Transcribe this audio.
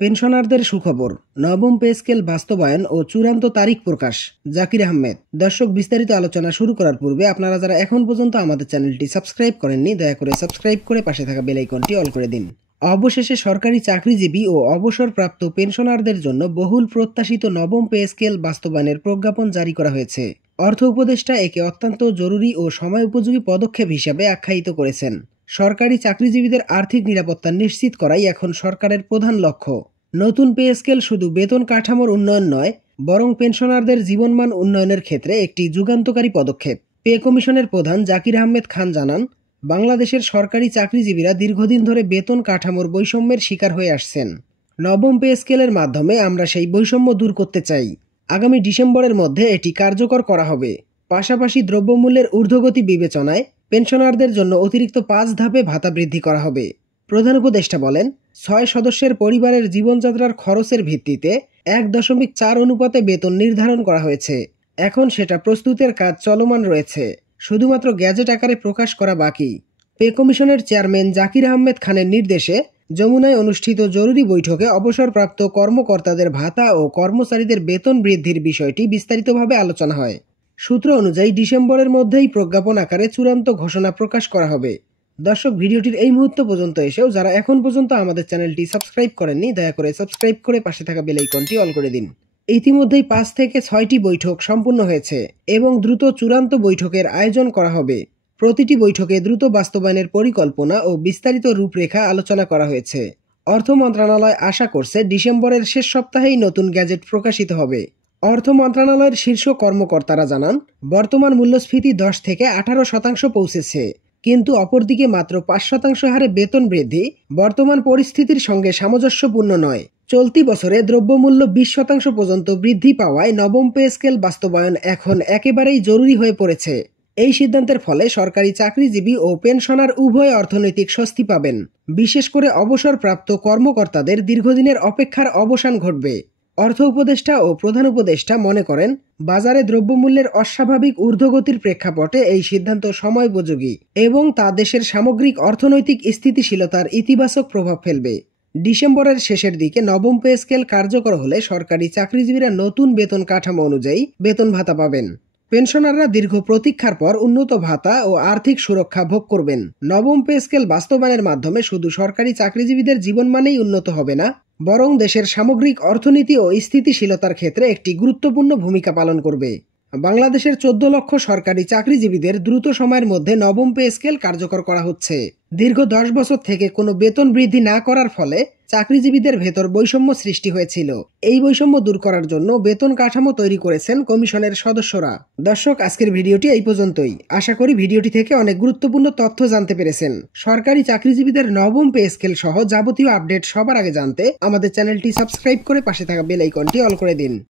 পেনশনারদের সুখবর, নবম pay scale বাস্তবায়ন ও চূড়ান্ত তারিখ প্রকাশ। জাকির আহমেদ। দর্শক, বিস্তারিত আলোচনা শুরু করার পূর্বে আপনারা যারা এখন পর্যন্ত আমাদের চ্যানেলটি সাবস্ক্রাইব করেননি, দয়া করে সাবস্ক্রাইব করে পাশে থাকা বেল আইকনটি অল করে দিন। অবশেষে সরকারি চাকরিজীবী ও অবসরপ্রাপ্ত পেনশনারদের জন্য বহুল প্রত্যাশিত নবম পে স্কেল বাস্তবায়নের প্রজ্ঞাপন জারি করা হয়েছে। অর্থ উপদেষ্টা একে অত্যন্ত জরুরি ও সময় উপযোগী পদক্ষেপ হিসাবে আখ্যায়িত করেছেন। সরকারি চাকরিজীবীদের আর্থিক নিরাপত্তা নিশ্চিত করাই এখন সরকারের প্রধান লক্ষ্য। নতুন পে স্কেল শুধু বেতন কাঠামোর উন্নয়ন নয়, বরং পেনশনারদের জীবনমান উন্নয়নের ক্ষেত্রে একটি যুগান্তকারী পদক্ষেপ। পে কমিশনের প্রধান জাকির আহমেদ খান জানান, বাংলাদেশের সরকারি চাকরিজীবীরা দীর্ঘদিন ধরে বেতন কাঠামোর বৈষম্যের শিকার হয়ে আসছেন। নবম পে স্কেলের মাধ্যমে আমরা সেই বৈষম্য দূর করতে চাই। আগামী ডিসেম্বরের মধ্যে এটি কার্যকর করা হবে। পাশাপাশি দ্রব্যমূল্যের ঊর্ধ্বগতি বিবেচনায় পেনশনারদের জন্য অতিরিক্ত 5 ধাপে ভাতা বৃদ্ধি করা হবে। প্রধান উপদেষ্টা বলেন, 6 সদস্যের পরিবারের জীবনযাত্রার খরচের ভিত্তিতে 1.4 অনুপাতে বেতন নির্ধারণ করা হয়েছে। এখন সেটা প্রস্তুতের কাজ চলমান রয়েছে, শুধুমাত্র গ্যাজেট আকারে প্রকাশ করা বাকি। পে কমিশনের চেয়ারম্যান জাকির আহমেদ খানের নির্দেশে যমুনায় অনুষ্ঠিত জরুরি বৈঠকে অবসরপ্রাপ্ত কর্মকর্তাদের ভাতা ও কর্মচারীদের বেতন বৃদ্ধির বিষয়টি বিস্তারিতভাবে আলোচনা হয়। সূত্র অনুযায়ী ডিসেম্বরের মধ্যেই প্রজ্ঞাপন আকারে চূড়ান্ত ঘোষণা প্রকাশ করা হবে। দর্শক, ভিডিওটির এই মুহূর্ত পর্যন্ত এসেও যারা এখন পর্যন্ত আমাদের চ্যানেলটি সাবস্ক্রাইব করেননি, দয়া করে সাবস্ক্রাইব করে পাশে থাকা বেল আইকনটি অল করে দিন। ইতিমধ্যেই 5 থেকে 6টি বৈঠক সম্পূর্ণ হয়েছে এবং দ্রুত চূড়ান্ত বৈঠকের আয়োজন করা হবে। প্রতিটি বৈঠকে দ্রুত বাস্তবায়নের পরিকল্পনা ও বিস্তারিত রূপরেখা আলোচনা করা হয়েছে। অর্থ মন্ত্রণালয় আশা করছে ডিসেম্বরের শেষ সপ্তাহেই নতুন গ্যাজেট প্রকাশিত হবে। অর্থ মন্ত্রণালয়ের শীর্ষ কর্মকর্তারা জানান, বর্তমান মূল্যস্ফীতি 10 থেকে 18% পৌঁছেছে, কিন্তু অপরদিকে মাত্র 5% হারে বেতন বৃদ্ধি বর্তমান পরিস্থিতির সঙ্গে সামঞ্জস্যপূর্ণ নয়। চলতি বছরে দ্রব্যমূল্য 20% পর্যন্ত বৃদ্ধি পাওয়ায় নবম পে স্কেল বাস্তবায়ন এখন একেবারেই জরুরি হয়ে পড়েছে। এই সিদ্ধান্তের ফলে সরকারি চাকরিজীবী ও পেনশনার উভয় অর্থনৈতিক স্বস্তি পাবেন। বিশেষ করে অবসরপ্রাপ্ত কর্মকর্তাদের দীর্ঘদিনের অপেক্ষার অবসান ঘটবে। অর্থ উপদেষ্টা ও প্রধান উপদেষ্টা মনে করেন, বাজারে দ্রব্যমূল্যের অস্বাভাবিক ঊর্ধ্বগতির প্রেক্ষাপটে এই সিদ্ধান্ত সময়োপযোগী এবং তা দেশের সামগ্রিক অর্থনৈতিক স্থিতিশীলতার ইতিবাচক প্রভাব ফেলবে। ডিসেম্বরের শেষের দিকে নবম পে স্কেল কার্যকর হলে সরকারি চাকরিজীবীরা নতুন বেতন কাঠামো অনুযায়ী বেতন ভাতা পাবেন। পেনশনাররা দীর্ঘ প্রতীক্ষার পর উন্নত ভাতা ও আর্থিক সুরক্ষা ভোগ করবেন। নবম পে স্কেল বাস্তবায়নের মাধ্যমে শুধু সরকারি চাকরিজীবীদের জীবনমানেই উন্নত হবে না, বরং দেশের সামগ্রিক অর্থনীতি ও স্থিতিশীলতার ক্ষেত্রে একটি গুরুত্বপূর্ণ ভূমিকা পালন করবে। বাংলাদেশের 14 লক্ষ সরকারি চাকরিজীবীদের দ্রুত সময়ের মধ্যে নবম পে স্কেল কার্যকর করা হচ্ছে। দীর্ঘ 10 বছর থেকে কোনো বেতন বৃদ্ধি না করার ফলে চাকরিজীবীদের ভেতর বৈষম্য সৃষ্টি হয়েছিল। এই বৈষম্য দূর করার জন্য বেতন কাঠামো তৈরি করেছেন কমিশনের সদস্যরা। দর্শক, আজকের ভিডিওটি এই পর্যন্তই। আশা করি ভিডিওটি থেকে অনেক গুরুত্বপূর্ণ তথ্য জানতে পেরেছেন। সরকারি চাকরিজীবীদের নবম পে স্কেল সহ যাবতীয় আপডেট সবার আগে জানতে আমাদের চ্যানেলটি সাবস্ক্রাইব করে পাশে থাকা বেল আইকনটি অল করে দিন।